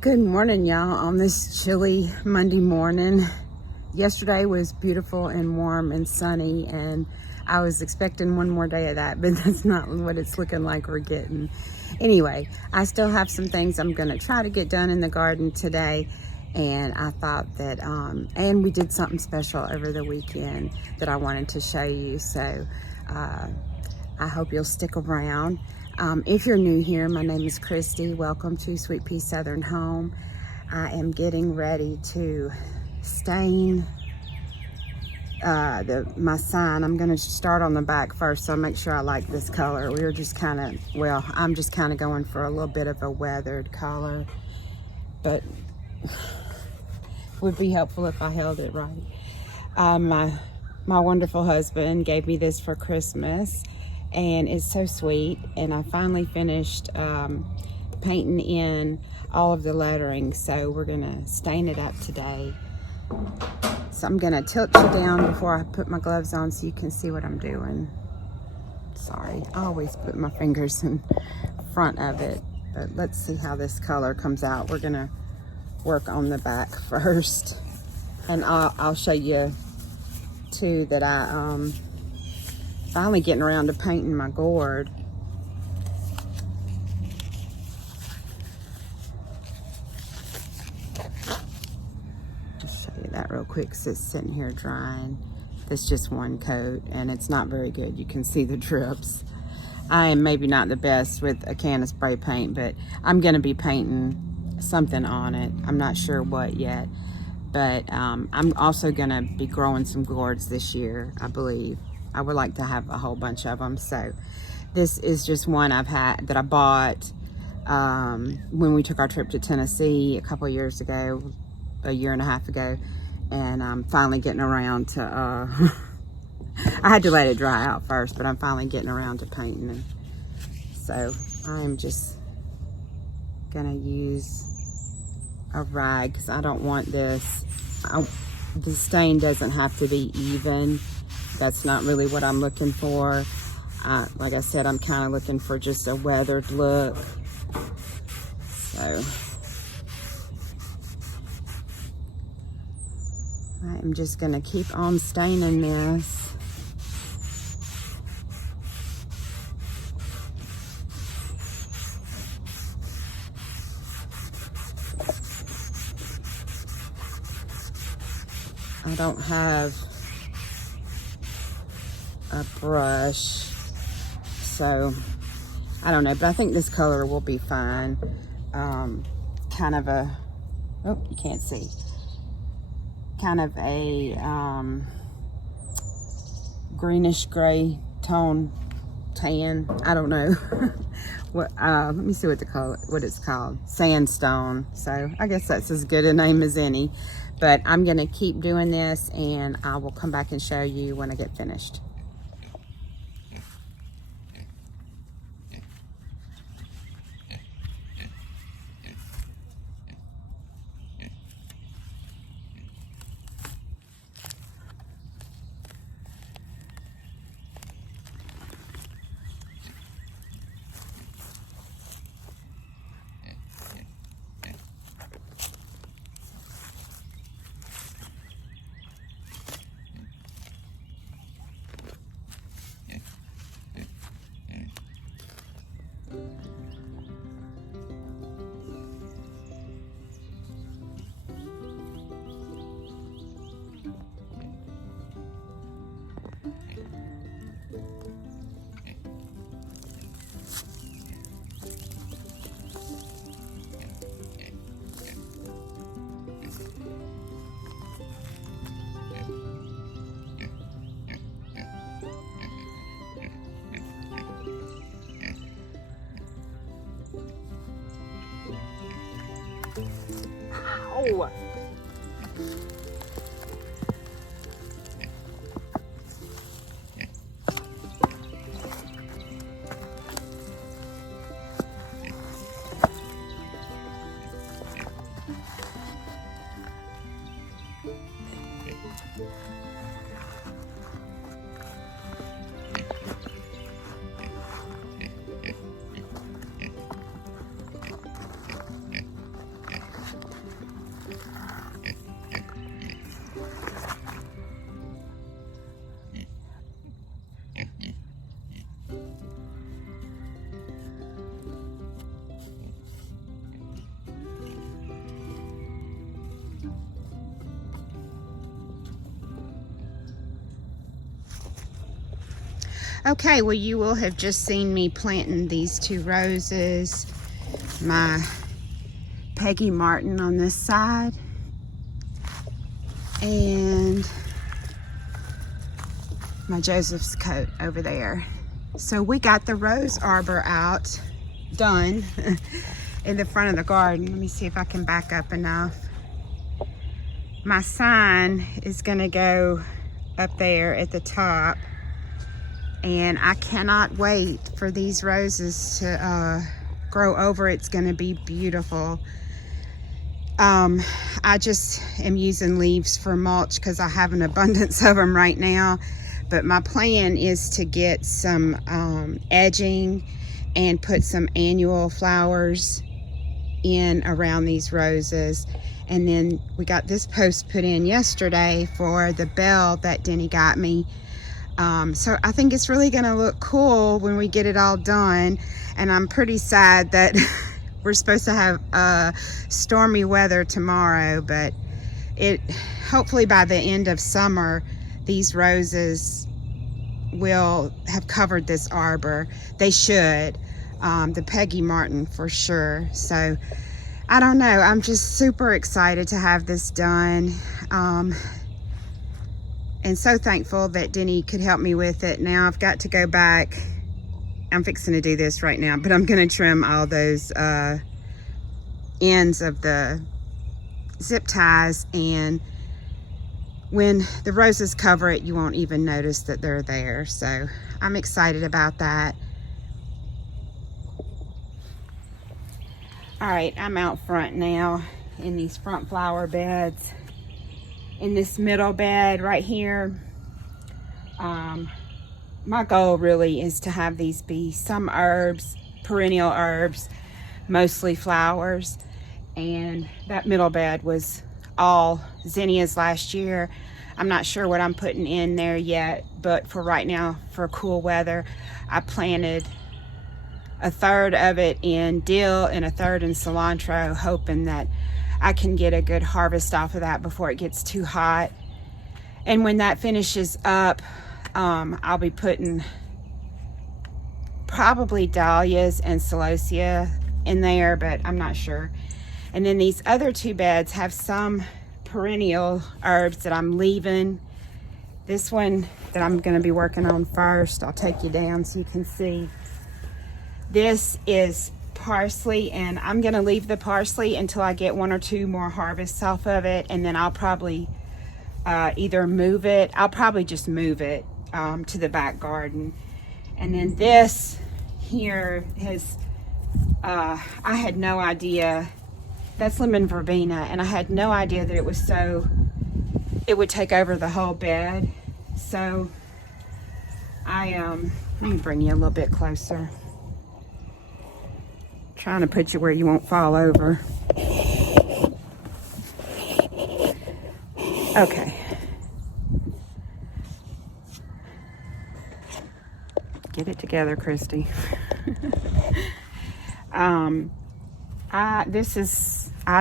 Good morning, y'all, on this chilly Monday morning. Yesterday was beautiful and warm and sunny, and I was expecting one more day of that, but that's not what it's looking like we're getting. Anyway, I still have some things I'm gonna try to get done in the garden today, and I thought that, and we did something special over the weekend that I wanted to show you, so I hope you'll stick around. If you're new here, my name is Christy. Welcome to Sweet Pea Southern Home. I am getting ready to stain my sign. I'm going to start on the back first, so make sure I like this color. We were just kind of, well, I'm just kind of going for a little bit of a weathered color, but would be helpful if I held it right. My wonderful husband gave me this for Christmas, and it's so sweet. And I finally finished painting in all of the lettering, so we're gonna stain it up today. So I'm gonna tilt you down before I put my gloves on so you can see what I'm doing. Sorry, I always put my fingers in front of it, but let's see how this color comes out. We're gonna work on the back first, and I'll show you too that I finally getting around to painting my gourd. Just show you that real quick, because it's sitting here drying. It's just one coat, and it's not very good. You can see the drips. I am maybe not the best with a can of spray paint, but I'm going to be painting something on it. I'm not sure what yet, but I'm also going to be growing some gourds this year, I believe. I would like to have a whole bunch of them. So this is just one I've had that I bought when we took our trip to Tennessee a couple years ago, a year and a half ago, and I'm finally getting around to I had to let it dry out first, but I'm finally getting around to painting it. So I'm just gonna use a rag because I don't want this. The stain doesn't have to be even. That's not really what I'm looking for. Like I said, I'm kind of looking for just a weathered look. So I'm just gonna keep on staining this. I don't have a brush, so I don't know, but I think this color will be fine. Kind of a, oh, you can't see, kind of a greenish gray tone, tan, I don't know. What let me see what it's called, sandstone. So I guess that's as good a name as any, but I'm gonna keep doing this, and I will come back and show you when I get finished. Ow! Okay, well, you will have just seen me planting these 2 roses. My Peggy Martin on this side. And my Joseph's coat over there. So we got the rose arbor out, done, in the front of the garden. Let me see if I can back up enough. My sign is gonna go up there at the top, and I cannot wait for these roses to grow over. It's gonna be beautiful. I just am using leaves for mulch because I have an abundance of them right now. But my plan is to get some edging and put some annual flowers in around these roses. And then we got this post put in yesterday for the bell that Denny got me. So I think it's really gonna look cool when we get it all done. And I'm pretty sad that we're supposed to have stormy weather tomorrow, but hopefully by the end of summer, these roses will have covered this arbor. They should. The Peggy Martin for sure. So I don't know. I'm just super excited to have this done. And so thankful that Denny could help me with it. Now I've got to go back. I'm fixing to do this right now, but I'm going to trim all those ends of the zip ties, and when the roses cover it, you won't even notice that they're there. So I'm excited about that. All right, I'm out front now in these front flower beds. In this middle bed right here, my goal really is to have these be some herbs, perennial herbs, mostly flowers. And that middle bed was all zinnias last year. I'm not sure what I'm putting in there yet, but for right now, for cool weather, I planted a third of it in dill and a third in cilantro, hoping that I can get a good harvest off of that before it gets too hot. And when that finishes up, I'll be putting probably dahlias and celosia in there, but I'm not sure. And then these other 2 beds have some perennial herbs that I'm leaving. This one that I'm going to be working on first, I'll take you down so you can see. This is parsley, and I'm going to leave the parsley until I get 1 or 2 more harvests off of it, and then I'll probably either move it. I'll probably just move it to the back garden. And then this here has, I had no idea, that's lemon verbena, and I had no idea that it would take over the whole bed. So let me bring you a little bit closer. Trying to put you where you won't fall over. Okay. Get it together, Christy. I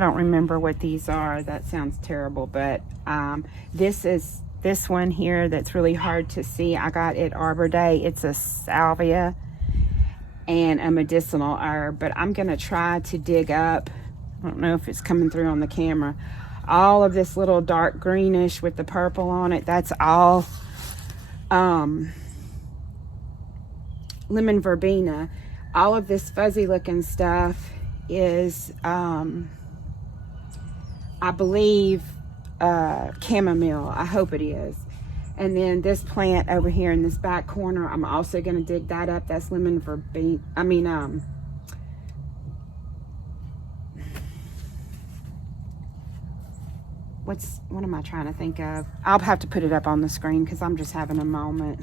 don't remember what these are. That sounds terrible, but this one here that's really hard to see, I got at Arbor Day. It's a salvia and a medicinal herb, but I'm gonna try to dig up, I don't know if it's coming through on the camera, all of this little dark greenish with the purple on it. That's all lemon verbena. All of this fuzzy looking stuff is I believe chamomile. I hope it is. And then this plant over here in this back corner, I'm also going to dig that up. That's lemon verbena. What am I trying to think of? I'll have to put it up on the screen because I'm just having a moment.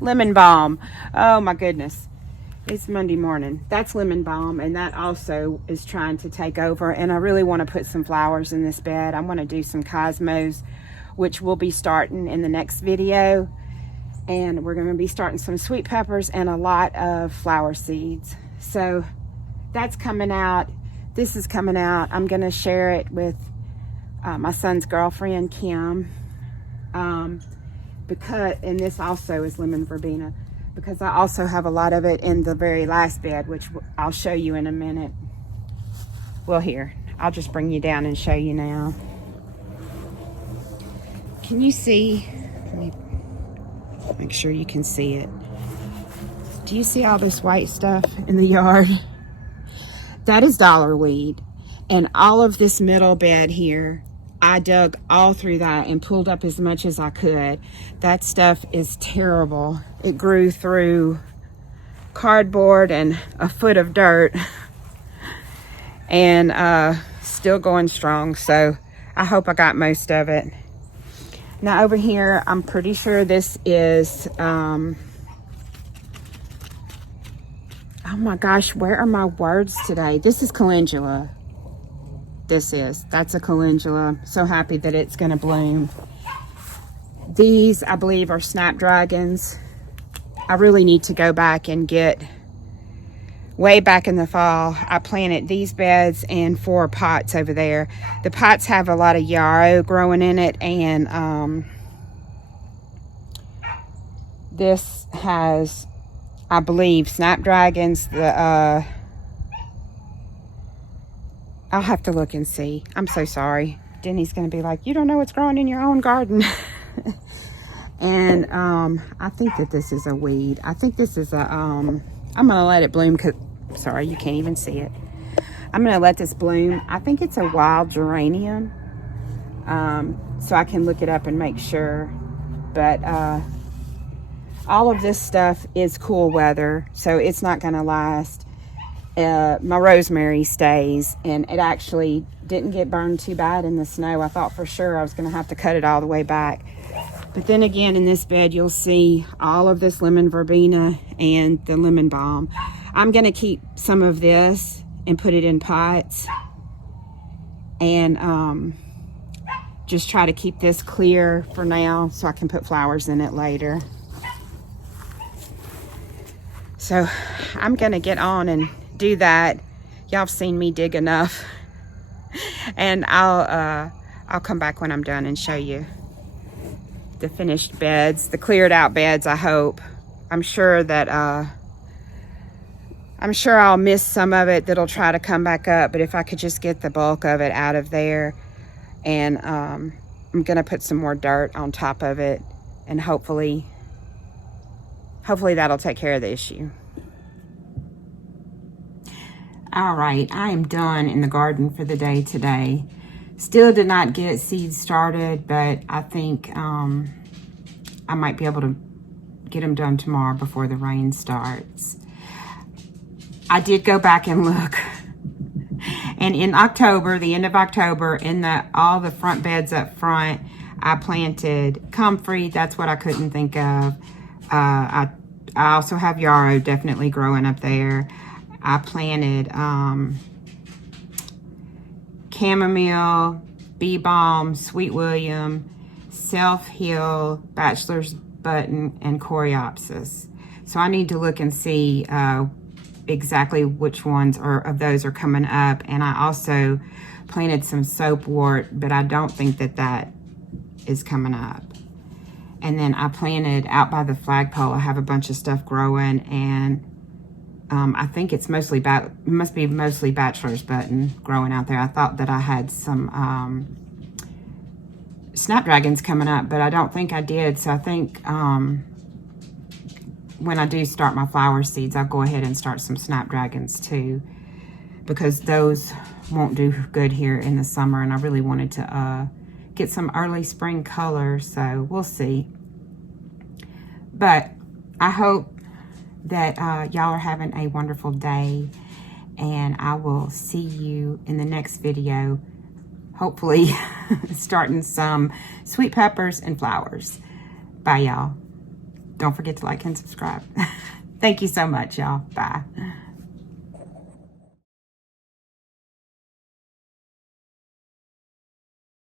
Lemon balm. Oh my goodness. It's Monday morning. That's lemon balm, and that also is trying to take over. And I really want to put some flowers in this bed. I want to do some cosmos, which we'll be starting in the next video. And we're going to be starting some sweet peppers and a lot of flower seeds. So that's coming out. This is coming out. I'm going to share it with my son's girlfriend, Kim. and this also is lemon verbena, because I also have a lot of it in the very last bed, which I'll show you in a minute. Well, here, I'll just bring you down and show you now. Can you see? Let me make sure you can see it. Do you see all this white stuff in the yard? That is dollarweed. And all of this middle bed here, I dug all through that and pulled up as much as I could. That stuff is terrible. It grew through cardboard and a foot of dirt, and still going strong. So I hope I got most of it. Now over here, I'm pretty sure this is, oh my gosh, where are my words today? This is calendula. That's a calendula. So happy that it's gonna bloom. These, I believe, are snapdragons. I really need to go back and get, way back in the fall, I planted these beds and 4 pots over there. The pots have a lot of yarrow growing in it, and this has, I believe, snapdragons. I'll have to look and see. I'm so sorry. Denny's gonna be like, you don't know what's growing in your own garden. And I think that this is a weed. I think this is a, I'm gonna let it bloom, cause, sorry, you can't even see it. I'm gonna let this bloom. I think it's a wild geranium. So I can look it up and make sure. But all of this stuff is cool weather, so it's not gonna last. My rosemary stays, and it actually didn't get burned too bad in the snow. I thought for sure I was gonna have to cut it all the way back. But then again, in this bed, you'll see all of this lemon verbena and the lemon balm. I'm gonna keep some of this and put it in pots, and just try to keep this clear for now so I can put flowers in it later. So I'm gonna get on and do that. Y'all have seen me dig enough, and I'll come back when I'm done and show you the finished beds, the cleared out beds. I hope. I'm sure that I'm sure I'll miss some of it that'll try to come back up, but if I could just get the bulk of it out of there, and I'm gonna put some more dirt on top of it, and hopefully that'll take care of the issue. All right, I am done in the garden for the day today. Still did not get seeds started, but I think I might be able to get them done tomorrow before the rain starts. I did go back and look, and in October, the end of October, in all the front beds up front, I planted comfrey. That's what I couldn't think of. I also have yarrow definitely growing up there. I planted chamomile, bee balm, sweet William, self-heal, bachelor's button, and coreopsis. So I need to look and see exactly which ones of those are coming up. And I also planted some soapwort, but I don't think that is coming up. And then I planted out by the flagpole. I have a bunch of stuff growing, and I think it's mostly must be mostly bachelor's button growing out there. I thought that I had some snapdragons coming up, but I don't think I did. So I think when I do start my flower seeds, I'll go ahead and start some snapdragons too, because those won't do good here in the summer, and I really wanted to get some early spring color, so we'll see. But I hope that y'all are having a wonderful day, and I will see you in the next video, hopefully starting some sweet peppers and flowers. Bye, y'all. Don't forget to like and subscribe. Thank you so much, y'all. Bye.